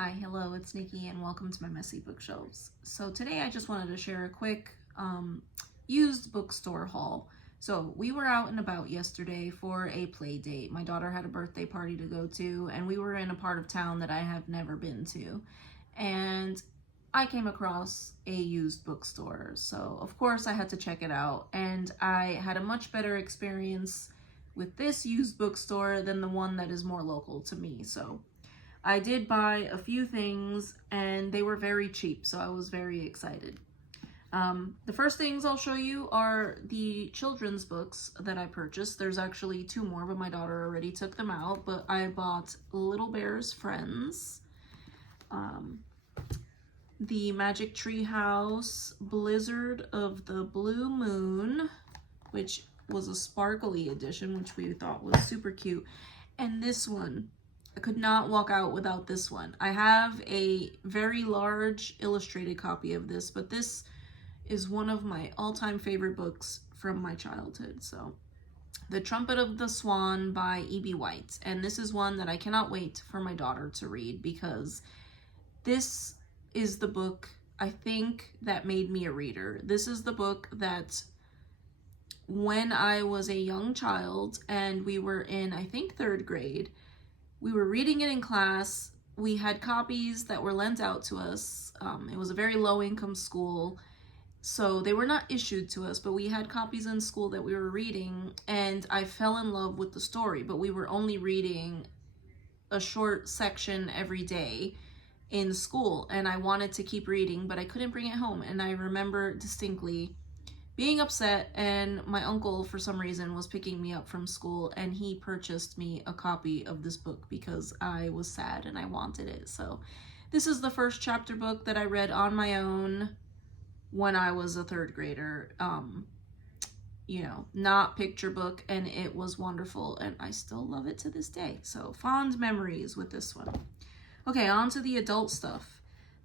Hi, hello, it's Nikki and welcome to my messy bookshelves. So today I just wanted to share a quick used bookstore haul. So we were out and about yesterday for a play date. My daughter had a birthday party to go to and we were in a part of town that I have never been to. And I came across a used bookstore. So of course I had to check it out and I had a much better experience with this used bookstore than the one that is more local to me. So I did buy a few things and they were very cheap, so I was very excited. The first things I'll show you are the children's books that I purchased. There's actually two more, but my daughter already took them out. But I bought Little Bear's Friends, the Magic Tree House, Blizzard of the Blue Moon, which was a sparkly edition, which we thought was super cute, and this one. I could not walk out without this one. I have a very large illustrated copy of this, but this is one of my all-time favorite books from my childhood. So, The Trumpet of the Swan by E.B. White. And this is one that I cannot wait for my daughter to read because this is the book, I think, that made me a reader. This is the book that when I was a young child and we were in, I think, third grade, we were reading it in class. We had copies that were lent out to us. It was a very low-income school, so they were not issued to us, but we had copies in school that we were reading, and I fell in love with the story, but we were only reading a short section every day in school, and I wanted to keep reading, but I couldn't bring it home, and I remember distinctly being upset, and my uncle, for some reason, was picking me up from school, and he purchased me a copy of this book because I was sad and I wanted it. So this is the first chapter book that I read on my own when I was a third grader. Not picture book, and it was wonderful, and I still love it to this day. So fond memories with this one. Okay, on to the adult stuff.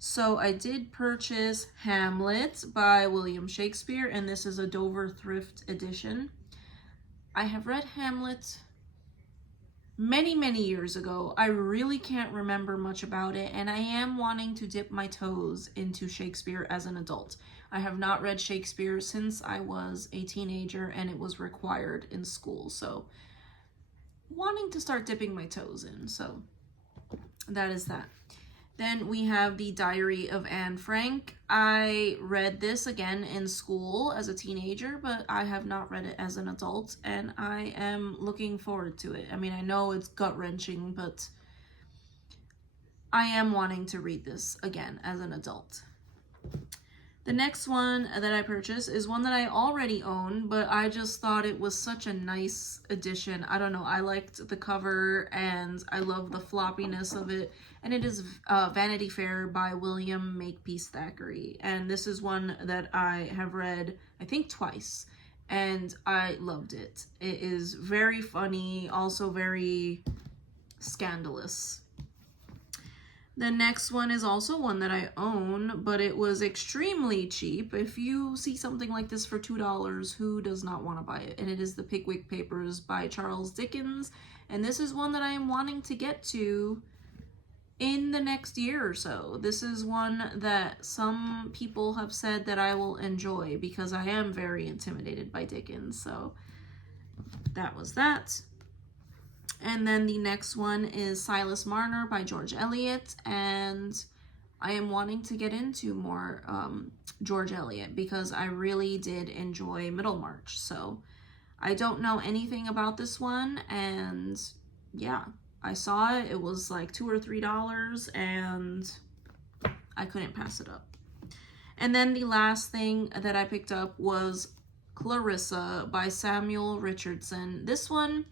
So I did purchase Hamlet by William Shakespeare, and this is a Dover Thrift edition. I have read Hamlet many, many years ago. I really can't remember much about it, and I am wanting to dip my toes into Shakespeare as an adult. I have not read Shakespeare since I was a teenager, and it was required in school, so wanting to start dipping my toes in, so that is that. Then we have The Diary of Anne Frank. I read this again in school as a teenager, but I have not read it as an adult, and I am looking forward to it. I mean, I know it's gut-wrenching, but I am wanting to read this again as an adult. The next one that I purchased is one that I already own, but I just thought it was such a nice edition. I don't know, I liked the cover and I love the floppiness of it. And it is Vanity Fair by William Makepeace Thackeray. And this is one that I have read, I think, twice. And I loved it. It is very funny, also very scandalous. The next one is also one that I own, but it was extremely cheap. If you see something like this for $2, who does not want to buy it? And it is The Pickwick Papers by Charles Dickens. And this is one that I am wanting to get to in the next year or so. This is one that some people have said that I will enjoy because I am very intimidated by Dickens. So that was that. And then the next one is Silas Marner by George Eliot, and I am wanting to get into more George Eliot because I really did enjoy Middlemarch. So I don't know anything about this one, and yeah, I saw it. It was like $2 or $3, and I couldn't pass it up. And then the last thing that I picked up was Clarissa by Samuel Richardson. This one,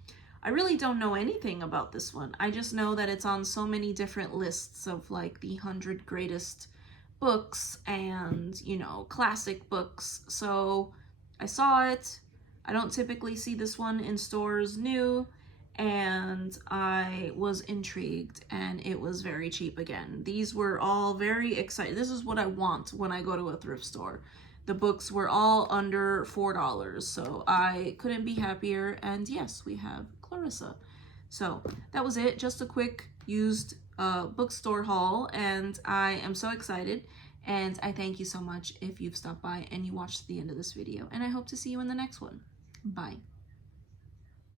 I really don't know anything about this one. I just know that it's on so many different lists of like the 100 greatest books and, classic books. So I saw it. I don't typically see this one in stores new, and I was intrigued, and it was very cheap again. These were all very exciting. This is what I want when I go to a thrift store. The books were all under $4, so I couldn't be happier, and yes, we have Clarissa. So that was it, just a quick used bookstore haul, and I am so excited. And I thank you so much if you've stopped by and you watched the end of this video. And I hope to see you in the next one. Bye.